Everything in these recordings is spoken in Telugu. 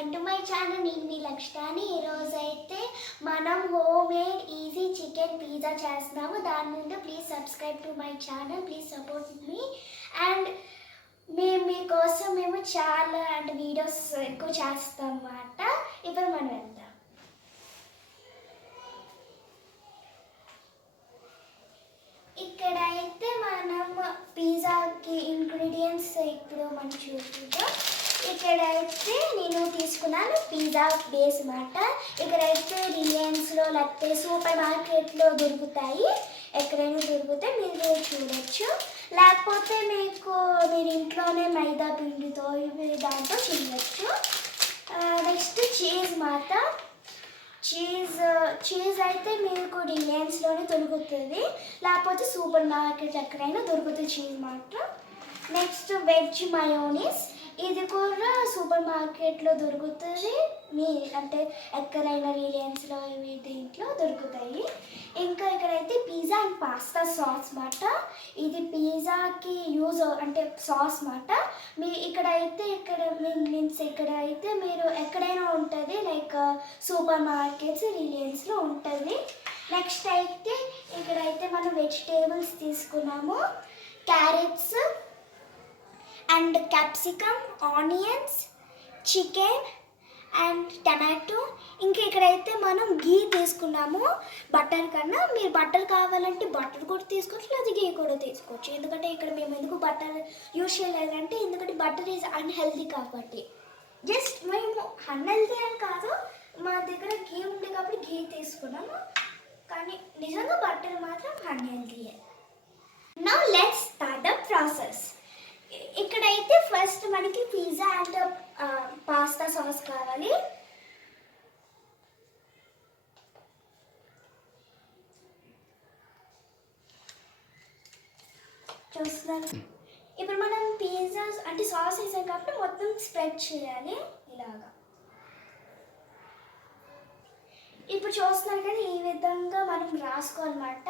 Welcome to my channel. నేను మీ లక్ష్యాన్ని. ఈరోజు అయితే మనం home made easy chicken pizza చేస్తున్నాము. దాని నుండి please subscribe to my channel, please support me. And మీకోసం మేము చాలా వీడియోస్ ఎక్కువ చేస్తాం అన్నమాట. ఇప్పుడు మనం వెళ్దాం. ఇక్కడ అయితే మనం పిజ్జాకి ఇంగ్రీడియంట్స్ ఇప్పుడు మనం చూసుకుంటాం. ఇక్కడైతే నేను తీసుకున్నాను పిజ్జా బేస్ అన్నమాట. ఇక్కడైతే రిలయన్స్లో లేకపోతే సూపర్ మార్కెట్లో దొరుకుతాయి, ఎక్కడైనా దొరుకుతాయి, మీరు చూడొచ్చు. లేకపోతే మీరు ఇంట్లోనే మైదా పిండితో దాంతో చేయవచ్చు. నెక్స్ట్ చీజ్ మాట. చీజ్ అయితే మీకు రిలయన్స్లోనే దొరుకుతుంది, లేకపోతే సూపర్ మార్కెట్ ఎక్కడైనా దొరుకుతుంది చీజ్ మాట. నెక్స్ట్ వెజ్ మయోనీస్, ఇది కూడా సూపర్ మార్కెట్లో దొరుకుతుంది, అంటే ఎక్కడైనా రిలయన్స్లో దీంట్లో దొరుకుతాయి. ఇంకా ఇక్కడైతే పిజ్జా అండ్ పాస్తా సాస్ మాట. ఇది పిజ్జాకి యూజ్ అంటే సాస్ మాట. ఇక్కడైతే మీరు ఎక్కడైనా ఉంటుంది, లైక్ సూపర్ మార్కెట్స్ రిలయన్స్లో ఉంటుంది. నెక్స్ట్ అయితే ఇక్కడైతే మనం వెజిటేబుల్స్ తీసుకున్నాము. Carrots and capsicum, onions, chicken and tomato. ఇంకా ఇక్కడైతే మనం గీ తీసుకున్నాము బటర్ కన్నా. మీరు బటర్ కావాలంటే బటర్ కూడా తీసుకోవచ్చు, లేదా గీ కూడా తీసుకోవచ్చు. ఎందుకంటే ఇక్కడ మేము ఎందుకు బటర్ యూజ్ చేయలేదంటే, ఎందుకంటే బటర్ ఈజ్ అన్హెల్దీ కాబట్టి. జస్ట్ మేము అన్హెల్దీ అని కాదు, మా దగ్గర గీ ఉంది కాబట్టి గీ తీసుకున్నాము, కానీ నిజంగా బటర్ మాత్రం అన్హెల్దీయే. Now let's start the process. ఇక్కడైతే ఫస్ట్ మనకి పిజ్జా అండ్ పాస్తా సాస్ కావాలి. చూస్తున్నాను. ఇప్పుడు మనం పిజ్జా అంటే సాస్ వేసాం కాబట్టి మొత్తం స్ప్రెడ్ చేయాలి ఇలాగా. ఇప్పుడు చూస్తున్నారు కదా, ఈ విధంగా మనం రాసుకోవాలన్నమాట.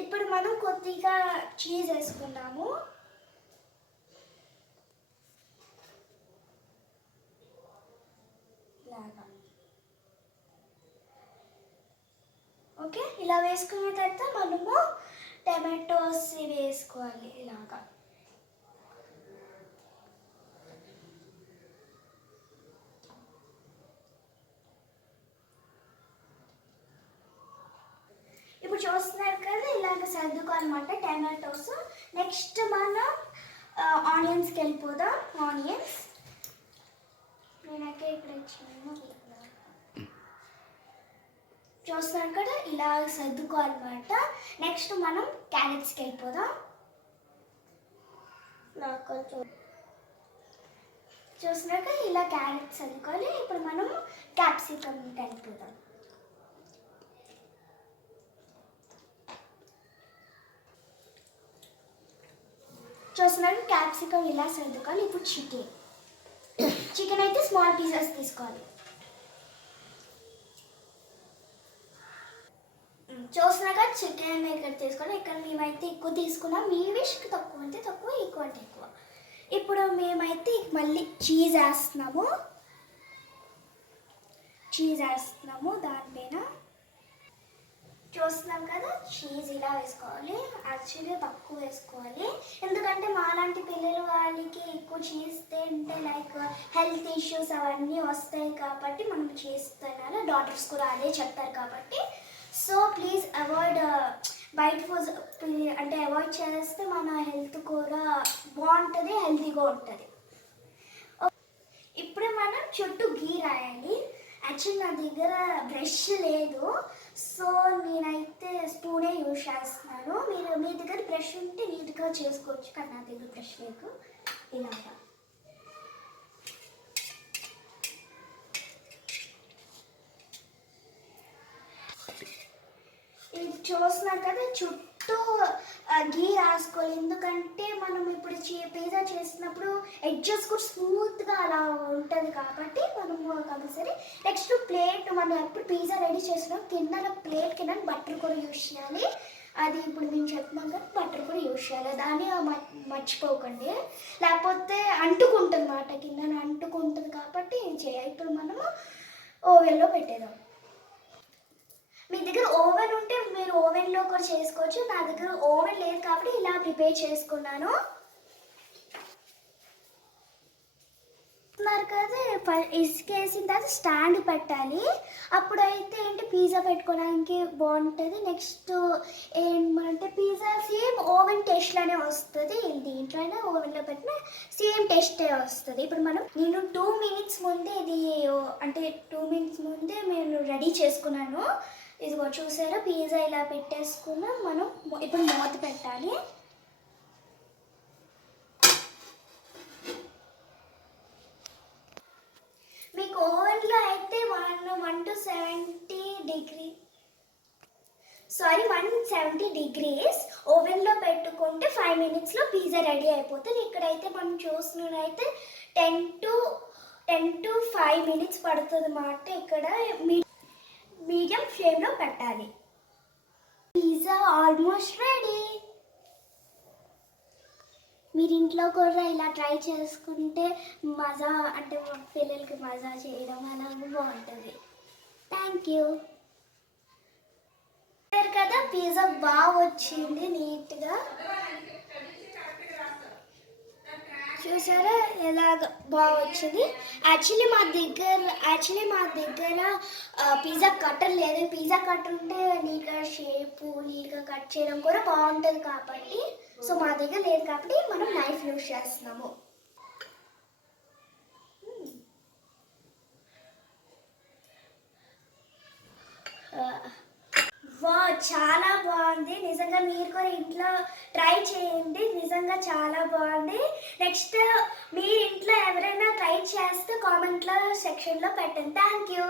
ఇప్పుడు మనం కొద్దిగా చీజ్ వేసుకున్నాము. ఇలాగా ఓకే. ఇలా వేసుకున్న తర్వాత మనము టమాటోస్ వేసుకోవాలి ఇలాగా. ఇప్పుడు చూస్తున్నారు కదా, ఇలాగ సర్దుకోవాలన్నమాట టమాటోస్. నెక్స్ట్ మనం ఆనియన్స్కి వెళ్ళిపోదాం. ఆనియన్స్ నేనైతే ఇక్కడ ఇచ్చాను. చూస్తున్నారు కదా, ఇలా సర్దుకోవాలన్నమాట. నెక్స్ట్ మనం క్యారెట్స్కి వెళ్ళిపోదాం. చూస్తున్నారు కదా, ఇలా క్యారెట్స్ సర్దుకోవాలి. ఇప్పుడు మనం క్యాప్సికమ్కి వెళ్ళిపోదాం. చూస్తున్నారు క్యాప్సికమ్ ఇలా సర్దుకోవాలి. ఇప్పుడు చికెన్ అయితే స్మాల్ పీసెస్ తీసుకోవాలి. చూస్తున్నాక చికెన్ ఇక్కడ తీసుకోవాలి. ఇక్కడ మేమైతే ఎక్కువ తీసుకున్నాం, మీ విష్కి తక్కువ అంటే తక్కువ, ఎక్కువ అంటే ఎక్కువ. ఇప్పుడు మేమైతే మళ్ళీ చీజ్ వేస్తున్నాము దానిపైన. చూస్తున్నాం కదా, చీజ్ ఇలా వేసుకోవాలి. యాక్చువల్లీ తక్కువ వేసుకోవాలి, ఎందుకంటే మాలాంటి పిల్లలు వాళ్ళకి ఎక్కువ చీజ్ తింటే లైక్ హెల్త్ ఇష్యూస్ అవన్నీ వస్తాయి కాబట్టి మనం చీజ్ తినాలి. డాక్టర్స్ కూడా అదే చెప్తారు కాబట్టి. సో ప్లీజ్ అవాయిడ్ బయట ఫుడ్స్, అంటే అవాయిడ్ చేస్తే మన హెల్త్ కూడా బాగుంటుంది, హెల్తీగా ఉంటుంది. ఇప్పుడు మనం చుట్టూ గీ రాయాలి. యాక్చువల్లీ నా దగ్గర బ్రష్ లేదు, సో నేనైతే స్పూనే యూజ్ చేస్తున్నాను. మీ దగ్గర బ్రష్ ఉంటే నీట్గా చేసుకోవచ్చు, కానీ నా దగ్గర బ్రష్ లేదు. ఇలాగా ఇది చూస్తున్నారు కదా, చుట్టూ గీ రాసుకోవాలి. ఎందుకంటే మనం ఇప్పుడు పిజ్జా చేసినప్పుడు ఎడ్జెస్ కూడా స్మూత్గా అలా ఉంటుంది కాబట్టి మనము కంపల్సరీ. నెక్స్ట్ ప్లేట్, మనం ఎప్పుడు పిజ్జా రెడీ చేసినా కింద ప్లేట్ కింద బటర్ కూడా యూజ్ చేయాలి. అది ఇప్పుడు నేను చెప్తున్నాం కదా, బటర్ కూడా యూజ్ చేయాలి. దాన్ని మర్చిపోకండి, లేకపోతే అంటుకుంటుంది మాట కింద అంటుకుంటుంది కాబట్టి ఏం చేయాలి. ఇప్పుడు మనము ఓవెన్లో పెట్టేద్దాం. మీ దగ్గర ఓవెన్ ఉంటే మీరు ఓవెన్లో కూడా చేసుకోవచ్చు. నా దగ్గర ఓవెన్ లేదు కాబట్టి ఇలా ప్రిపేర్ చేసుకున్నాను. కదా ఇసుకేసిన తర్వాత స్టాండ్ పెట్టాలి. అప్పుడైతే ఏంటి పిజ్జా పెట్టుకోవడానికి బాగుంటుంది. నెక్స్ట్ ఏమంటే పిజ్జా సేమ్ ఓవెన్ టేస్ట్లోనే వస్తుంది. దీంట్లోనే ఓవెన్లో పెట్టిన సేమ్ టేస్టే వస్తుంది. ఇప్పుడు నేను 2 minutes ముందే ఇది అంటే 2 minutes ముందే నేను రెడీ చేసుకున్నాను. ఇదిగో చూసారా, పిజ్జా ఇలా పెట్టేసుకున్నాం. మనం ఇప్పుడు మూత పెట్టాలి. మీకు ఓవెన్లో అయితే 170 degrees ఓవెన్లో పెట్టుకుంటే 5 minutesలో పిజ్జా రెడీ అయిపోతుంది. ఇక్కడైతే మనం చూస్తున్నట్టయితే 10 to 5 minutes పడుతుంది అన్నమాట. ఇక్కడ మీడియం ఫ్లేమ్లో పెట్టాలి. Pizza almost ready. మీరు ఇంట్లో కూడా ఇలా ట్రై చేసుకుంటే మజా అంటే పిల్లలకి మజా చేయడం అలాగే బాగుంటుంది. Thank you. కదా పిజ్జా బాగా వచ్చింది, నీట్గా చూసారా ఎలాగ బాగా వచ్చింది. యాక్చువల్లీ మా దగ్గర పిజ్జా కట్టర్ లేదు. పిజ్జా కట్టర్ ఉంటే నీట్గా నీట్గా కట్ చేయడం కూడా బాగుంటుంది కాబట్టి, సో మా దగ్గర లేదు కాబట్టి మనం నైఫ్ యూజ్ చేస్తున్నాము. చాలా బాగుంది నిజంగా. మీరు కూడా ఇంట్లో ట్రై చేయండి, నిజంగా చాలా బాగుంది. నెక్స్ట్ మీ ఇంట్లో ఎవరైనా ట్రై చేస్తే కామెంట్లో సెక్షన్లో పెట్టండి. Thank you.